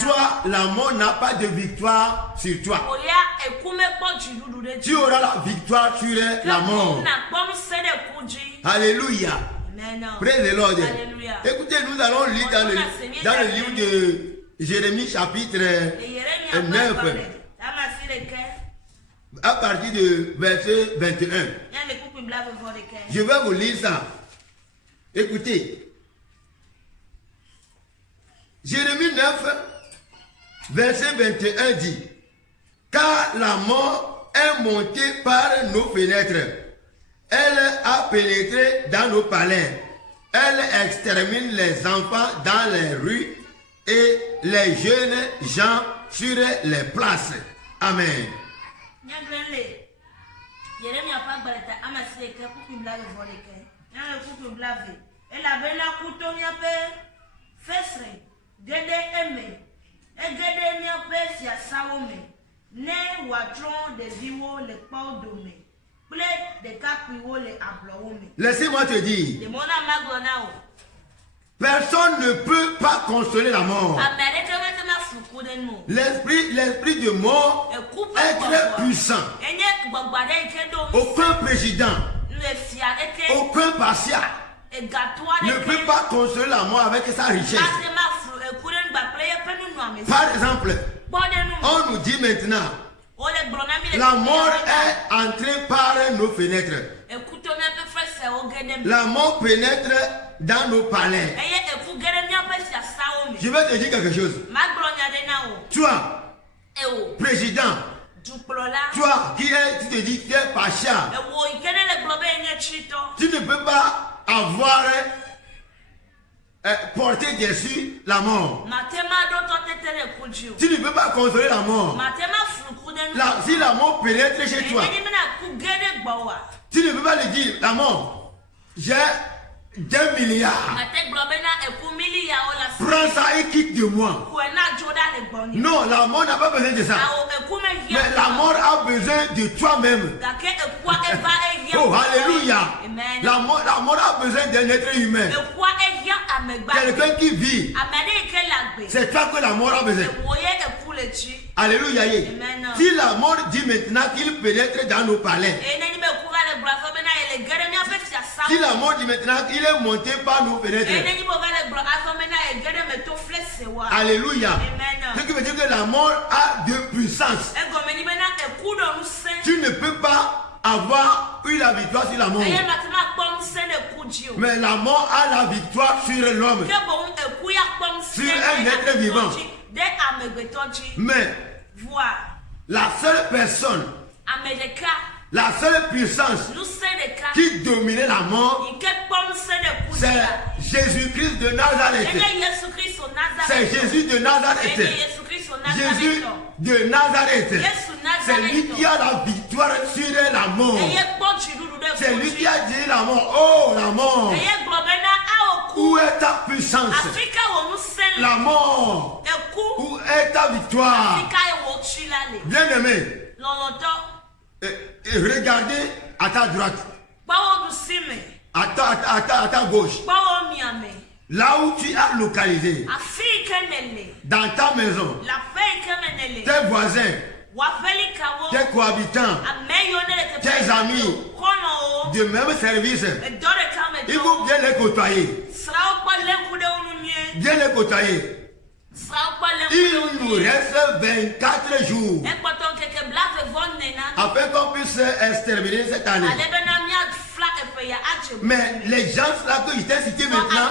Toi, la mort n'a pas de victoire sur toi. Tu auras la victoire sur la mort. Alléluia. Praise the Lord. Écoutez, nous allons lire dans le livre de Jérémie chapitre 9 à partir de verset 21. Je vais vous lire ça. Écoutez. Jérémie 9, verset 21 dit: car la mort est montée par nos fenêtres. Elle a pénétré dans nos palais. Elle extermine les enfants dans les rues et les jeunes gens sur les places. Amen. Laissez-moi te dire, personne ne peut pas consoler la mort. L'esprit de mort est très puissant. Aucun président, aucun patient ne peut pas consoler la mort avec sa richesse. Par exemple, on nous dit maintenant, la mort est entrée par nos fenêtres. La mort pénètre dans nos palais. Je vais te dire quelque chose. Toi, président, toi qui es, tu te dis que tu es pacha, tu ne peux pas avoir porté dessus la mort. Tu ne peux pas consoler la mort. Si la mort pénètre chez toi, tu ne peux pas lui dire, la mort, j'ai 2 milliards. Prends ça et quitte de moi. Non, la mort n'a pas besoin de ça. Mais la mort a besoin de toi-même. Oh, alléluia. La mort a besoin d'un être humain. Quelqu'un qui vit. C'est toi que la mort a besoin. Alléluia. Si la mort dit maintenant qu'il pénètre dans nos palais. Si la mort dit maintenant qu'il est monté par nos fenêtres. Alléluia. Ce qui veut dire que la mort a de puissance. Tu ne peux pas avoir eu la victoire sur la mort. Mais la mort a la victoire sur l'homme. Sur un être vivant. Mais la seule personne, la seule puissance qui dominait la mort, c'est Jésus-Christ de Nazareth. C'est Jésus de Nazareth. Jésus de Nazareth. C'est lui qui a la victoire sur la mort. C'est lui qui a dit la mort. Oh, la mort. Où est ta puissance? La mort. Où est ta victoire? Bien aimé. Regardez à ta droite. À ta gauche. Là où tu as localisé. Dans ta maison. Tes voisins. Tes cohabitants. Tes amis. Du même service. Il faut bien les côtoyer. Bien les côtoyer. Il nous reste 24 jours afin qu'on puisse exterminer cette année. Mais les gens là que je t'ai cités maintenant,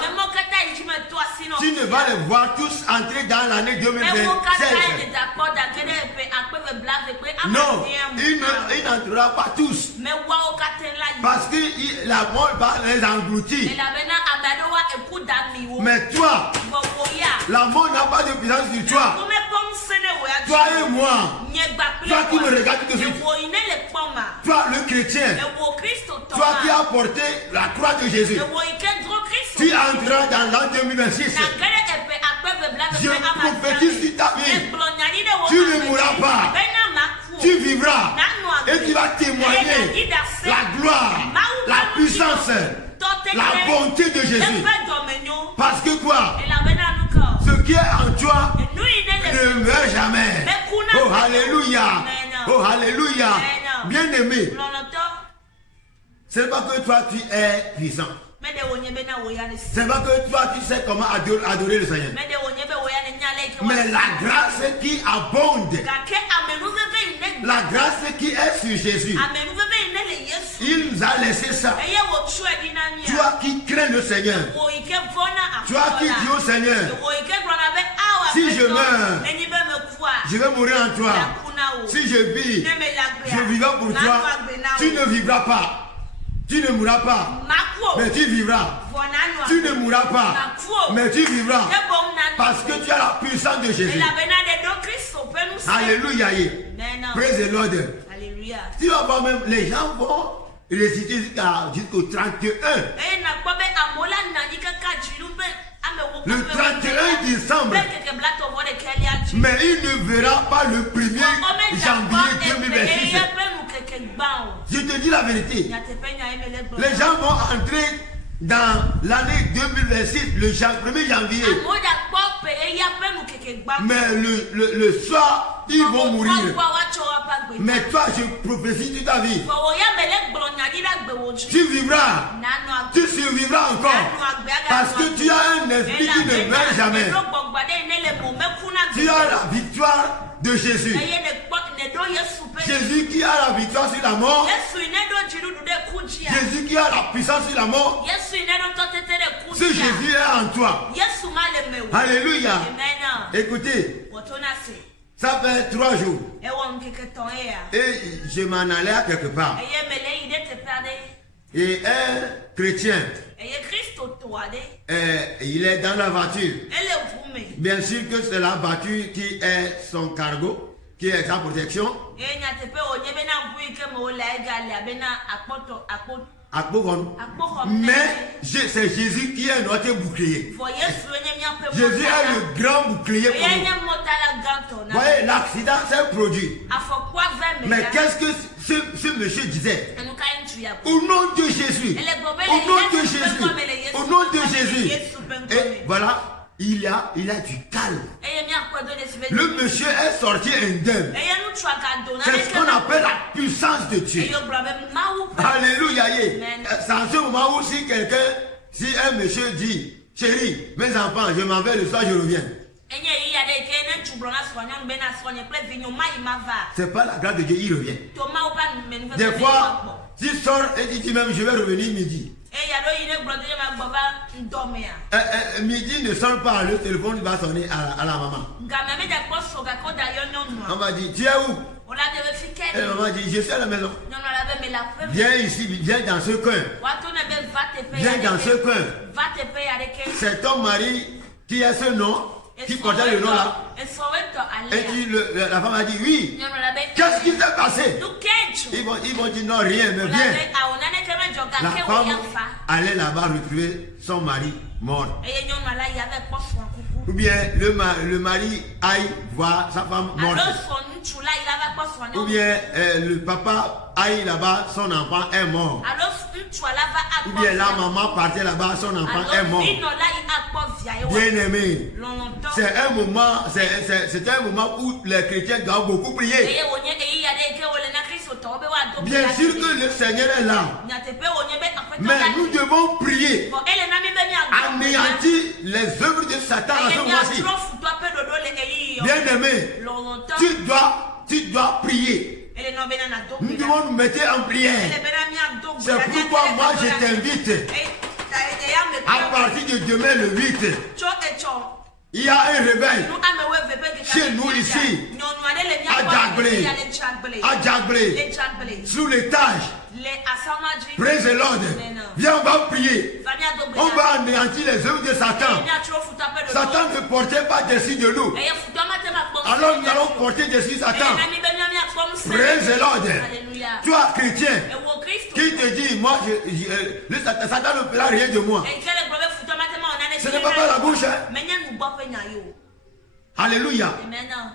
tu ne vas les voir tous entrer dans l'année 2026. Non, ils n'entreront pas tous. Parce que la mort va les engloutir. Mais toi, la mort n'a pas de puissance sur toi. Toi et moi, toi qui me regardes tout de suite, toi le chrétien, toi qui as porté la croix de Jésus, tu entreras dans l'an 2026. Je prophétise sur ta vie. Tu ne mourras pas. Tu vivras et tu vas témoigner la gloire, la puissance, la bonté de Jésus. Parce que quoi? Ce qui est en toi toi ne meurt jamais. Oh, alléluia. Oh, alléluia. Bien-aimé, ce n'est pas que toi tu es puissant. C'est pas que toi tu sais comment adorer le Seigneur. Mais la grâce qui abonde, la grâce qui est sur Jésus, il nous a laissé ça. Toi qui crains le Seigneur, toi qui dis au Seigneur, si je meurs, je vais mourir en toi. Si je vis, je vivrai pour toi. Tu ne vivras pas. Tu ne mourras pas, mais tu vivras. Tu ne mourras pas, mais tu vivras. Parce que tu as la puissance de Jésus. Alléluia. Praise the Lord. Tu vas voir même, les gens vont réciter jusqu'au 31. Le 31 décembre. Mais il ne verra pas le 1er janvier 2026. Je te dis la vérité. Les gens vont entrer dans l'année 2026, le 1er janvier. Mais le soir, ils vont mourir. Mais toi, je prophétise toute ta vie. Tu vivras. Tu survivras encore. Parce que tu as un esprit qui ne meurt jamais. Tu as la victoire de Jésus. Jésus qui a la victoire sur la mort. Jésus qui a la puissance sur la mort. Si Jésus est en toi. Alléluia. Écoutez, ça fait 3 jours. Et je m'en allais à quelque part. Et un chrétien, il est dans la voiture. Bien sûr que c'est la voiture qui est son cargo, qui est sa protection. Mais c'est Jésus qui est notre bouclier. Jésus est le grand bouclier pour nous. Voyez, l'accident s'est produit. Mais qu'est-ce que ce monsieur disait? Au nom de Jésus. Au nom de Jésus. Au nom de Jésus. Et voilà. Il y a du calme. Le monsieur est sorti indemne. C'est ce qu'on appelle la puissance de Dieu. Alléluia. C'est en ce moment où si un monsieur dit, chérie, mes enfants, je m'en vais le soir, je reviens. C'est pas la grâce de Dieu, il revient. Des fois, tu sors et tu dis même, je vais revenir midi. Midi ne sonne pas, le téléphone va sonner à la maman. On va dire, tu es où? Et la maman dit, je suis à la maison. Viens ici, viens dans ce coin. Viens dans ce coin. C'est ton mari qui a ce nom, qui portait le nom là. Et la femme a dit, oui. Qu'est-ce qui s'est passé? Ils vont dire, non, rien, mais viens. La femme allait là-bas retrouver son mari mort. Ou bien le mari aille voir sa femme morte. Ou bien le papa aille là-bas, son enfant est mort. Ou bien la maman partait là-bas, son enfant est mort. Bien aimé, c'est un moment où les chrétiens doivent beaucoup prier. Bien sûr que le Seigneur est là. Mais nous devons prier. Anéantir les œuvres de Satan à ce moment-ci. Bien aimé, tu dois prier. Nous devons nous mettre en prière. C'est pourquoi moi je t'invite à partir de demain le 8. Il y a un réveil chez nous ici à Djablé, sous l'étage. Praise the Lord. Viens, on va prier. On va anéantir les œuvres de Satan. Satan ne portait pas dessus de nous. Alors nous allons porter dessus Satan. Praise the Lord. Toi, chrétien, qui te dit, moi, Satan ne fera rien de moi. Ce n'est pas par la bouche. Alléluia.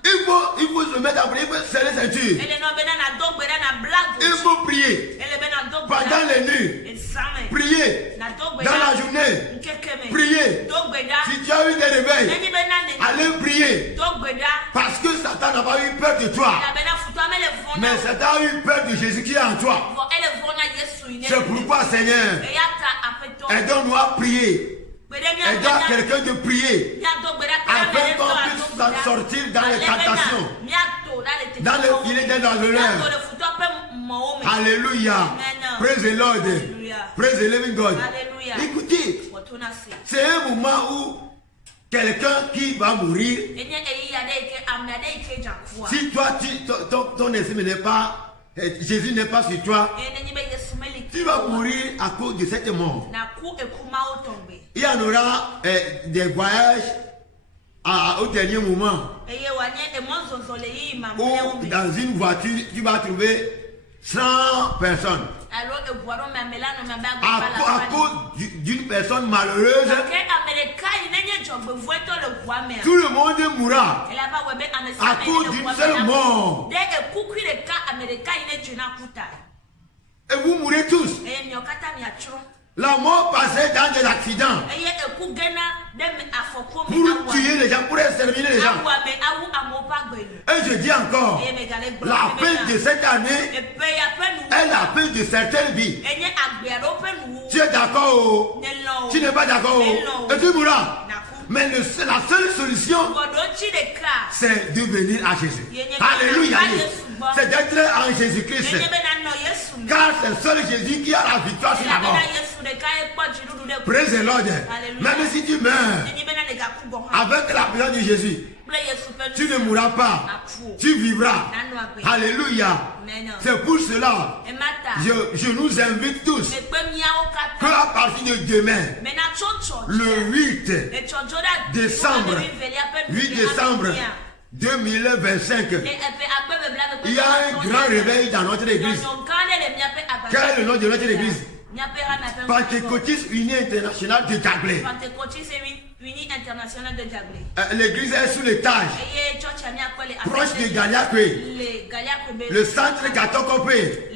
Il faut se mettre à prier, il faut serrer les ceintures. Il faut prier pendant les nuits. Prier dans la journée. Prier. Si tu as eu des réveils, allez prier. Parce que Satan n'a pas eu peur de toi. Mais Satan a eu peur de Jésus qui est en toi. C'est pourquoi, Seigneur, aide-nous à prier. Aide à quelqu'un de prier afin qu'on puisse s'en sortir dans les tentations, dans le filet des enleveurs. Alléluia. Praise the Lord. Praise the living God. Écoutez, c'est un moment où quelqu'un qui va mourir, si toi, ton esprit n'est pas, Jésus n'est pas sur toi, tu vas mourir à cause de cette mort. Il y en aura des voyages au dernier moment où dans une voiture tu vas trouver 100 personnes. À cause d'une personne malheureuse, tout le monde mourra à cause d'une seule mort. Et vous mourrez tous. La mort passait dans des accidents pour tuer les gens, pour exterminer les gens. Et je dis encore, la fin de cette année est la fin de certaines vies. Tu es d'accord? Tu n'es pas d'accord? Et tu mourras. Mais la seule solution, c'est de venir à Jésus. Alléluia. C'est d'être en Jésus-Christ. Car c'est seul Jésus qui a la victoire sur la mort. Praise the Lord. Même si tu meurs avec la présence de Jésus, tu ne mourras pas. Tu vivras. Alléluia. C'est pour cela, je nous invite tous qu'à partir de demain, le 8 décembre 2025, il y a un grand réveil dans notre église. Quel est le nom de notre église? Pentecôtiste Unie Internationale de Dablé. L'église est sous l'étage, proche de Galiakwe. Le centre Gatokopé.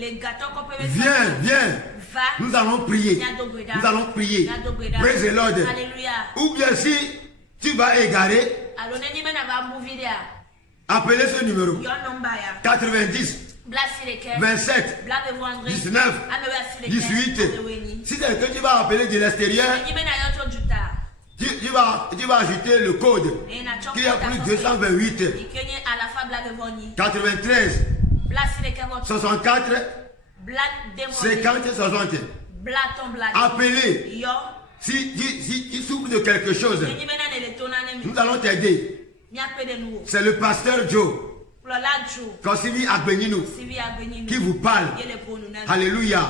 Viens. Nous allons prier. Praise the Lord. Ou bien si tu vas égarer, appelez ce numéro 90 27 19 18. Si c'est que tu vas appeler de l'extérieur, tu vas ajouter le code qui est plus 228 93 64 50 60. Appelez. Si tu souffres de quelque chose, nous allons t'aider. C'est le pasteur Joe Kosivi Agbenino qui vous parle. Alléluia.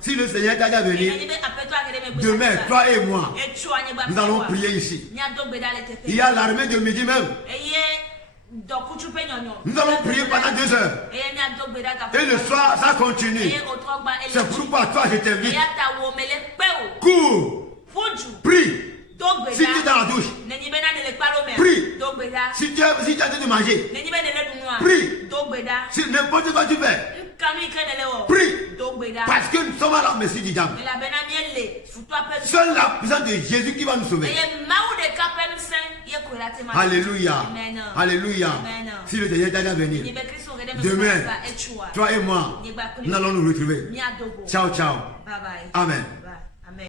Si le Seigneur t'a dit à venir, demain, toi et moi, nous allons prier ici. Il y a l'armée de midi même. Nous allons prier pendant 2 heures. Et le soir, ça continue. C'est pourquoi toi, je t'invite. Cours. Prie. Si tu es dans la douche, prie. Si tu as de manger, prie. Si n'importe quoi tu fais, prie. Parce que nous sommes à la merci du diable. Seule la puissance de Jésus qui va nous sauver. Alléluia. Alléluia. Si le Seigneur t'a venir, demain, toi et moi, nous allons nous retrouver. Ciao, ciao. Amen.